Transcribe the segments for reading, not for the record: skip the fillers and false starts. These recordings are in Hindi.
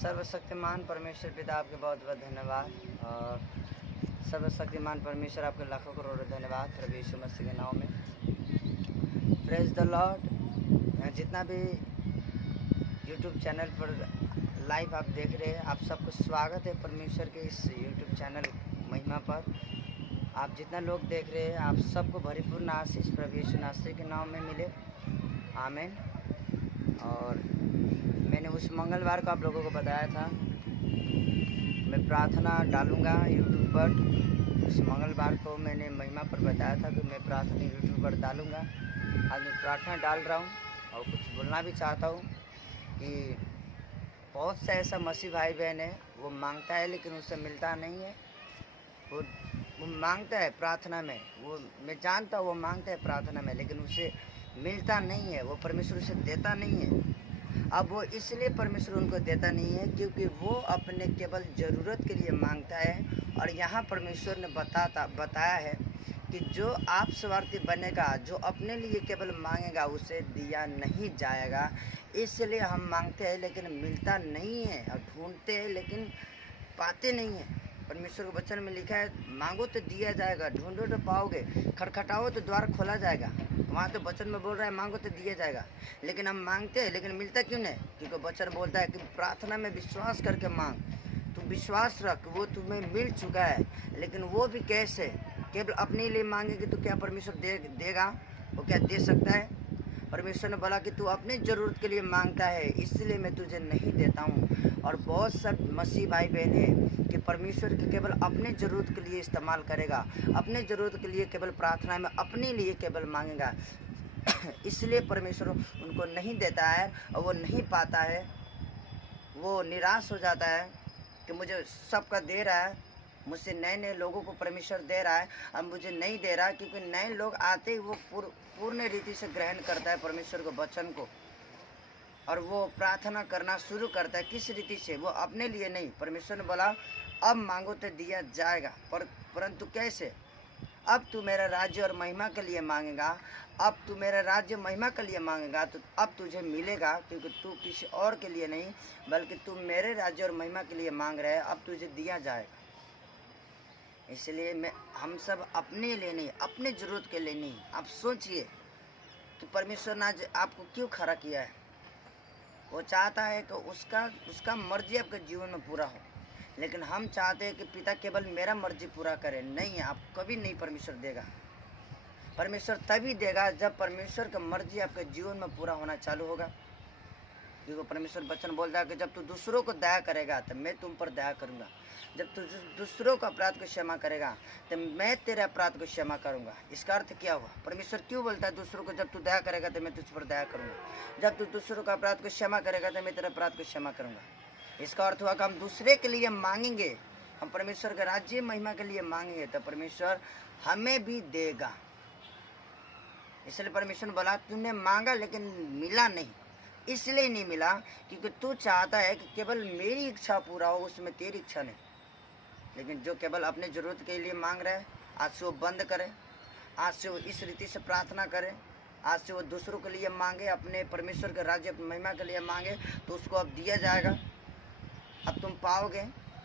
सर्वशक्तिमान परमेश्वर पिता आपके बहुत बहुत धन्यवाद। और सर्वशक्तिमान परमेश्वर आपके लाखों करोड़ों धन्यवाद प्रभु यीशु मसीह के नाम में। Praise the Lord. जितना भी यूट्यूब चैनल पर लाइव आप देख रहे हैं, आप सबको स्वागत है परमेश्वर के इस यूट्यूब चैनल महिमा पर। आप जितना लोग देख रहे हैं, आप सबको भरीपूर्ण आशीष प्रभु यीशु मसीह के नाम में मिले, आमीन। और मैंने उस मंगलवार को आप लोगों को बताया था मैं प्रार्थना डालूंगा यूट्यूब पर। उस मंगलवार को मैंने महिमा पर बताया था कि मैं प्रार्थना यूट्यूब पर डालूंगा। आज मैं प्रार्थना डाल रहा हूँ और कुछ बोलना भी चाहता हूँ कि बहुत सा ऐसा मसीह भाई बहन है, वो मांगता है लेकिन उससे मिलता नहीं है। वो मांगता है प्रार्थना में, वो मैं जानता हूँ वो मांगता है प्रार्थना में, लेकिन उसे मिलता नहीं है। वो परमेश्वर उसे देता नहीं है। अब वो इसलिए परमेश्वर उनको देता नहीं है क्योंकि वो अपने केवल ज़रूरत के लिए मांगता है। और यहाँ परमेश्वर ने बताया है कि जो आप स्वार्थी बनेगा, जो अपने लिए केवल मांगेगा, उसे दिया नहीं जाएगा। इसलिए हम मांगते हैं लेकिन मिलता नहीं है, और ढूंढते हैं लेकिन पाते नहीं हैं। परमेश्वर के वचन में लिखा है, मांगो तो दिया जाएगा, ढूंढो तो पाओगे, खटखटाओ तो द्वार खोला जाएगा। वहाँ तो वचन में बोल रहा है मांगो तो दिया जाएगा, लेकिन हम मांगते हैं लेकिन मिलता क्यों नहीं? क्योंकि वचन बोलता है कि प्रार्थना में विश्वास करके मांग। तू विश्वास रख, वो तुम्हें मिल चुका है। लेकिन वो भी कैसे? केवल अपने लिए मांगेगी तो क्या परमेश्वर देगा? वो क्या दे सकता है? परमेश्वर ने बोला कि तू अपनी ज़रूरत के लिए मांगता है, इसलिए मैं तुझे नहीं देता हूँ। और बहुत सब मसीह भाई बहन है कि परमेश्वर के केवल अपने ज़रूरत के लिए इस्तेमाल करेगा, अपने ज़रूरत के लिए केवल प्रार्थना में अपने लिए केवल मांगेगा। इसलिए परमेश्वर उनको नहीं देता है और वो नहीं पाता है। वो निराश हो जाता है कि मुझे सबका दे रहा है, मुझसे नए नए लोगों को परमेश्वर दे रहा है, अब मुझे नहीं दे रहा। क्योंकि नए लोग आते ही वो पूर्ण रीति से ग्रहण करता है परमेश्वर के वचन को, और वो प्रार्थना करना शुरू करता है। किस रीति से? वो अपने लिए नहीं। परमेश्वर ने बोला अब मांगो तो दिया जाएगा, परंतु कैसे? अब तू मेरा राज्य और महिमा के लिए मांगेगा, अब तू मेरा राज्य महिमा के लिए मांगेगा तो अब तुझे मिलेगा। क्योंकि तू किसी और के लिए नहीं बल्कि तू मेरे राज्य और महिमा के लिए मांग रहे है, अब तुझे दिया जाएगा। इसलिए हम सब अपने लिए नहीं, अपने ज़रूरत के लिए नहीं। आप सोचिए कि परमेश्वर ने आज आपको क्यों खड़ा किया है। वो चाहता है कि उसका मर्जी आपके जीवन में पूरा हो। लेकिन हम चाहते हैं कि पिता केवल मेरा मर्जी पूरा करे। नहीं, आप कभी नहीं परमेश्वर देगा। परमेश्वर तभी देगा जब परमेश्वर का मर्जी आपके जीवन में पूरा होना चालू होगा। क्योंकि परमेश्वर वचन बोलता है कि जब तू दूसरों को दया करेगा तो मैं तुम पर दया करूँगा। जब तू दूसरों का अपराध को क्षमा करेगा तो मैं तेरे अपराध को क्षमा करूँगा। इसका अर्थ क्या हुआ? परमेश्वर क्यों बोलता है दूसरों को जब तू दया करेगा तो मैं तुझ पर दया करूँगा, जब तू दूसरों का अपराध को क्षमा करेगा तो मैं तेरे अपराध को क्षमा करूँगा। इसका अर्थ हुआ कि हम दूसरे के लिए मांगेंगे, हम परमेश्वर के राज्य महिमा के लिए मांगेंगे तो परमेश्वर हमें भी देगा। इसलिए परमेश्वर बोला तूने मांगा लेकिन मिला नहीं। इसलिए नहीं मिला क्योंकि तू चाहता है कि केवल मेरी इच्छा पूरा हो, उसमें तेरी इच्छा नहीं। लेकिन जो केवल अपने ज़रूरत के लिए मांग रहे हैं, आज से वो बंद करे, आज से वो इस रीति से प्रार्थना करे, आज से वो दूसरों के लिए मांगे, अपने परमेश्वर के राज्य महिमा के लिए मांगे तो उसको अब दिया जाएगा। अब तुम पाओगे।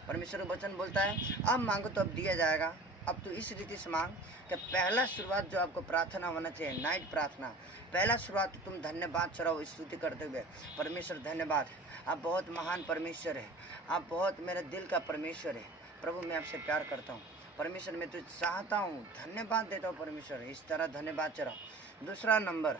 परमेश्वर का वचन बोलता है अब मांगो तो अब दिया जाएगा। अब तो इस रीति से मांग कि पहला शुरुआत जो आपको प्रार्थना होना चाहिए, नाइट प्रार्थना, पहला शुरुआत तो तुम धन्यवाद चढ़ाओ स्तुति करते हुए, परमेश्वर धन्यवाद, आप बहुत महान परमेश्वर है, आप बहुत मेरे दिल का परमेश्वर है। प्रभु मैं आपसे प्यार करता हूँ, परमेश्वर मैं तुझे चाहता हूँ, धन्यवाद देता हूँ परमेश्वर। इस तरह धन्यवाद चढ़ाओ। दूसरा नंबर,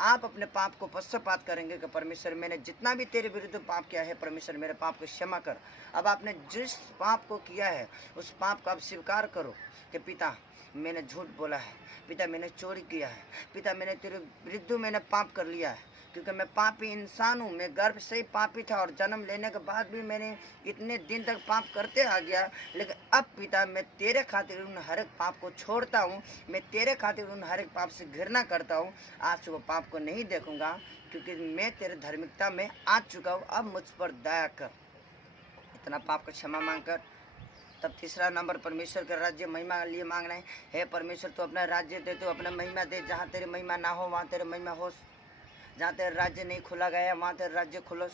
आप अपने पाप को पश्चाताप करेंगे कि परमेश्वर मैंने जितना भी तेरे विरुद्ध पाप किया है, परमेश्वर मेरे पाप को क्षमा कर। अब आपने जिस पाप को किया है उस पाप को आप स्वीकार करो कि पिता मैंने झूठ बोला है, पिता मैंने चोरी किया है, पिता मैंने तेरे विरुद्ध मैंने पाप कर लिया है। क्योंकि मैं पापी इंसान हूँ, मैं गर्भ से ही पापी था और जन्म लेने के बाद भी मैंने इतने दिन तक पाप करते आ गया। लेकिन अब पिता मैं तेरे खातिर उन हर एक पाप को छोड़ता हूँ, मैं तेरे खातिर उन हर एक पाप से घृणा करता हूँ। आज से वो पाप को नहीं देखूंगा क्योंकि मैं तेरे धार्मिकता में आ चुका हूँ। अब मुझ पर दया कर। इतना पाप को क्षमा मांग कर तब तीसरा नंबर परमेश्वर का राज्य महिमा के लिए मांगना है। हे परमेश्वर तू अपना राज्य दे, तू अपना महिमा दे। जहाँ तेरी महिमा ना हो वहाँ तेरे महिमा हो, जहाँ तेरा राज्य नहीं खुला गया वहाँ तेरा राज्य खुलोस।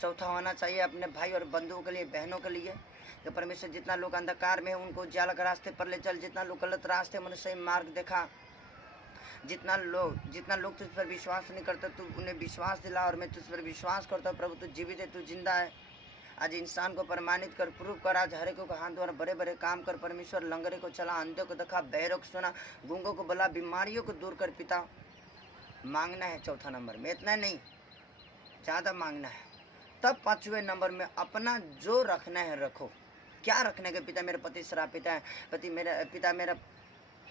चौथा होना चाहिए अपने भाई और बंधुओं के लिए, बहनों के लिए कि परमेश्वर जितना लोग अंधकार में है उनको उजाला के रास्ते पर ले चल, जितना लोग गलत रास्ते में सही मार्ग देखा, जितना लोग तुझ पर विश्वास नहीं करते तू उन्हें विश्वास दिला, और मैं तुझ पर विश्वास करता हूँ प्रभु, तू जीवित है, तू जिंदा है। आज इंसान को प्रमाणित कर, प्रूव कर, आज हर एक को हाथ द्वारा बड़े बड़े काम कर परमेश्वर। लंगड़े को चला, अंधे को देखा, बहरों को सुना, गूंगों को बुला, बीमारियों को दूर कर पिता। मांगना है चौथा नंबर में, इतना नहीं ज़्यादा मांगना है। तब पाँचवें नंबर में अपना जो रखना है रखो। क्या रखने के? पिता मेरे पति श्रापित है, पिता मेरा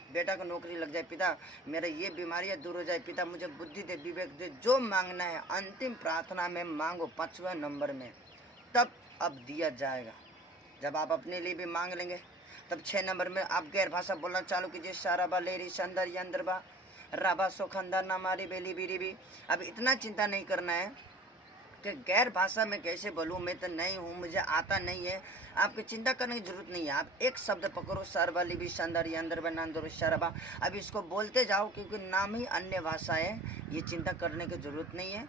बेटा को नौकरी लग जाए, पिता मेरा ये बीमारियां दूर हो जाए, पिता मुझे बुद्धि दे, विवेक दे। जो मांगना है अंतिम प्रार्थना में मांगो, पाँचवें नंबर में, तब अब दिया जाएगा। जब आप अपने लिए भी मांग लेंगे तब 6 नंबर में आप गैर भाषा बोलना चालू कीजिए। साराबा लेरी संदर यंदरबा राबा सोखंदर नामारी बेली बीरी भी। अब इतना चिंता नहीं करना है कि गैर भाषा में कैसे बोलूँ, मैं तो नहीं हूँ, मुझे आता नहीं है। आपको चिंता करने की जरूरत नहीं है। आप एक शब्द पकड़ो, सरबा लिबी संदर यंदरबा नंदर शरबा। अब इसको बोलते जाओ, क्योंकि नाम ही अन्य भाषा है। ये चिंता करने की जरूरत नहीं है।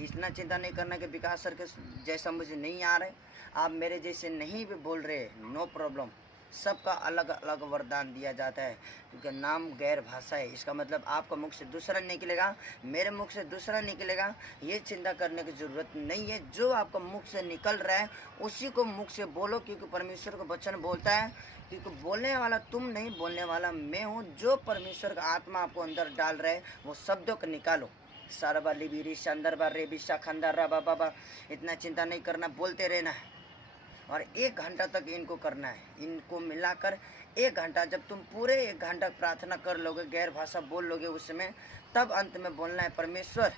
इतना चिंता नहीं करना कि विकास सर के जैसा मुझे नहीं आ रहे, आप मेरे जैसे नहीं भी बोल रहे, नो प्रॉब्लम। सबका अलग अलग वरदान दिया जाता है, क्योंकि नाम गैर भाषा है। इसका मतलब आपका मुख से दूसरा निकलेगा, मेरे मुख से दूसरा निकलेगा। ये चिंता करने की ज़रूरत नहीं है। जो आपका मुख से निकल रहा है उसी को मुख से बोलो, क्योंकि परमेश्वर का वचन बोलता है, क्योंकि बोलने वाला तुम नहीं, बोलने वाला मैं हूँ। जो परमेश्वर का आत्मा आपको अंदर डाल रहा है वो शब्दों को निकालो। सारबा लिबिरी संदरबा रेबिशा खंदर बाबा। इतना चिंता नहीं करना, बोलते रहना है। और 1 घंटा तक इनको करना है। इनको मिलाकर 1 घंटा, जब तुम पूरे 1 घंटा प्रार्थना कर लोगे, गैर भाषा बोल लोगे उसमें, तब अंत में बोलना है, परमेश्वर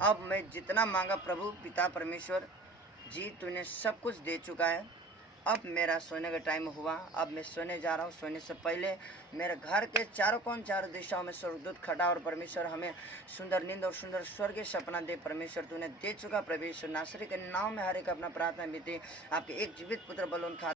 अब मैं जितना मांगा प्रभु पिता परमेश्वर जी तूने सब कुछ दे चुका है। अब मेरा सोने का टाइम हुआ, अब मैं सोने जा रहा हूँ। सोने से पहले मेरे घर के चारों दिशाओं में स्वर्गदूत खड़ा, और परमेश्वर हमें सुंदर नींद और सुंदर स्वर्गीय सपना दे। परमेश्वर तूने दे चुका प्रभु यीशु नासरी के नाम में हर एक अपना प्रार्थना बीती। आपके एक जीवित पुत्र बलून खा